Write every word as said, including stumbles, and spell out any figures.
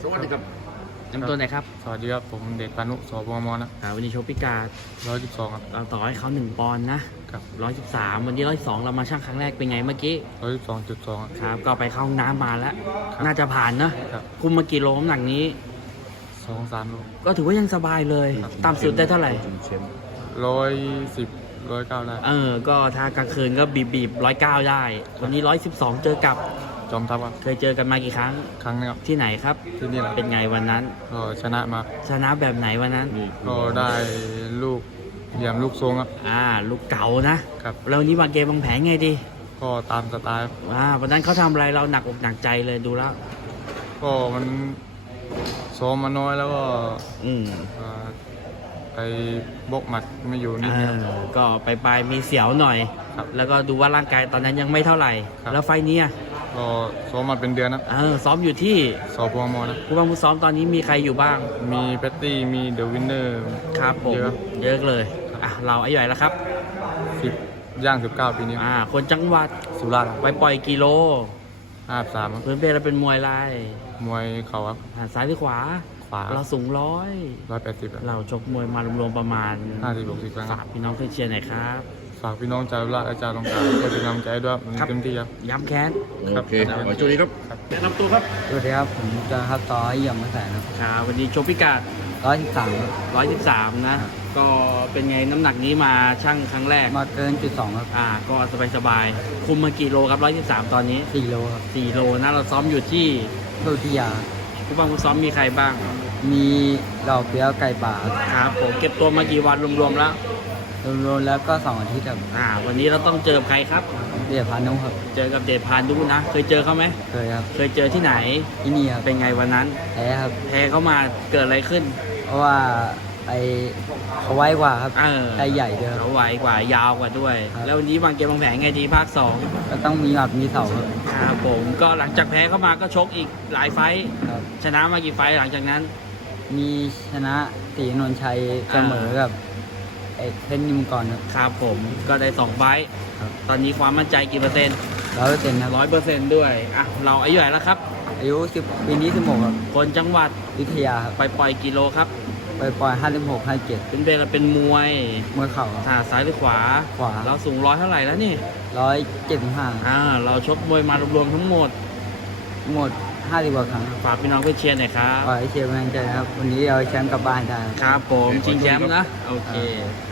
สวัสดีครับจำตัวไหนอยครับสวัสดีครับผมเดชปานุสพมนะอ่าวันนี้โชว์พิกาดร้อยสิบสองครับเราต่อให้เขาหนึ่งปอนด์นะครับร้อยสิบสามวันนี้ร้อยสองเรามาช่างครั้งแรกเป็นไงเมื่อกี้ร้อยสิบสองจุดสองครับก็ไปเข้าห้องน้ำมาแล้วครับน่าจะผ่านนะครับ คุมมากี่โลน้ำหนักนี้สองสามโลก็ถือว่ายังสบายเลยครับต่ำสุดได้เท่าไหร่ร้อยสิบร้อยเก้าได้เออก็ถ้ากลางคืนก็บีบบีบร้อยเก้าได้ วันนี้ร้อยสิบสองเจอกับจอมทัพครับเคยเจอกันมากี่ครั้งครั้งนี้ครับที่ไหนครับที่นี่แหละเป็นไงวันนั้นก็ชนะมาชนะแบบไหนวันนั้นก็ได้ลูกเหลี่ยมลูกทรงครับอ่าลูกเก่านะครับ แล้ววันนี้วางเกมวางแผนไงดีก็ตามสไตล์ครับอ่าวันนั้นเขาทำอะไรเราหนักอกหนักใจเลยดูแล้วก็มันซ้อมมาน้อยแล้วก็อืมเอ่อไปบกหมัดไม่อยู่นิดเอนึงอก็ไปปลายๆมีเสียวหน่อยครับแล้วก็ดูว่าร่างกายตอนนั้นยังไม่เท่าไหร่ครับแล้วไฟล์เนี้ยก็ซ้อมมาเป็นเดือนนะเออซ้อมอยู่ที่สพมนะผู้บังคับซ้อมตอนนี้มีใครอยู่บ้างมีแพตตี้มีเดอะวินเนอร์ครับผมเยอะเยอะเลยอ่ะเราอายุใหญ่แล้วครับสิบย่างสิบเก้าปีนี้อ่าคนจังหวัดสุราษฎร์ไปปล่อยกิโลห้าสามเพื่อนเพเราเป็นมวยลายมวยเข่าครับหันซ้ายหรือขวาขวาเราสูงร้อยร้อยแปดสิบเราชกมวยมารวมๆประมาณห้าสิบหกสิบครั้งคฝารักบพี่น้องเพื่อนเชียร์หน่อยครับฝากพี่น้องชาวราชอาจารย์ลงกาช่วยเป็นกำลังใจด้วยมันครับเต็มที่ครับย้ำแค้นครัโอบ เคขอจุดนี้ครับแนะนำตัวครับสวัสดีครับ ผมจะครับต่อเยี่ยมมาแสนครับครับวันนี้โชว์พิกาดร้อยสิบสามร้อยสิบสามนะ ก็เป็นไงน้ำหนักนี้มาช่างครั้งแรกมาเกินจุดสองครับอ่า ก็สบายสบายๆคุมมากี่โลครับร้อยสิบสามตอนนี้สี่โลครับสี่โลนะ เราซ้อมอยู่ที่สุทิยาผู้บังคับซ้อมมีใครบ้างมีเหล่าเปี๊ยะไก่ป่าครับครับผมเก็บตัวมากี่วันรวมๆแล้วรวมๆแล้วก็สองอาทิตย์ครับอ่า วันนี้เราต้องเจอใครครับเดียพานุครับเจอกับเดชพานดุนะ เคยเจอเขาไหมเคยครับเคยเจอที่ไหนที่นี่ครับเป็นไงวันนั้นแพ้ครับแพ้เขามาเกิดอะไรขึ้นเพราะว่าไอเขาไว้กว่าครับเออไอใหญ่ด้วยครับเขาไวกว่ายาวกว่าด้วยครับแล้ววันนี้วางเกมวางแผนไงดีภาคสองก็ต้องมีหมัดมีเสาครับครับผมก็หลังจากแพ้เข้ามาก็ชกอีกหลายไฟต์ครับชนะมากี่ไฟต์หลังจากนั้นมีชนะตีนนท์ชัยเสมอกับไอเพชรนิมกรครับครับผมก็ได้สองไฟต์ครับตอนนี้ความมั่นใจกี่เปอร์เซ็นต์ร้อยเปอร์เซ็นต์ครับร้อยเปอร์เซ็นต์ด้วยอ่ะเราอายุเท่าไหร่แล้วครับอายุสิบปีนี้สิบหกครับคนจังหวัดวิทยาครับไปปล่อยกิโลครับไปปล่อยห้าสิบหกห้าเจ็ดเป็นเบลเราเป็นมวยมวยเข่าครับท่าซ้ายหรือขวาขวาเราสูงร้อยเท่าไหร่แล้วนี่ร้อยเจ็ดสิบห้าอ่าเราชกมวยมารวมๆทั้งหมดหมดห้าสิบกว่าครั้งครับฝากพี่น้องเพื่อนเชียร์หน่อยครับขอให้เชียร์กำลังใจนะครับ วันนี้เอาแชมป์กลับบ้านได้ครับครับผมชิงแชมป์นะ โอเค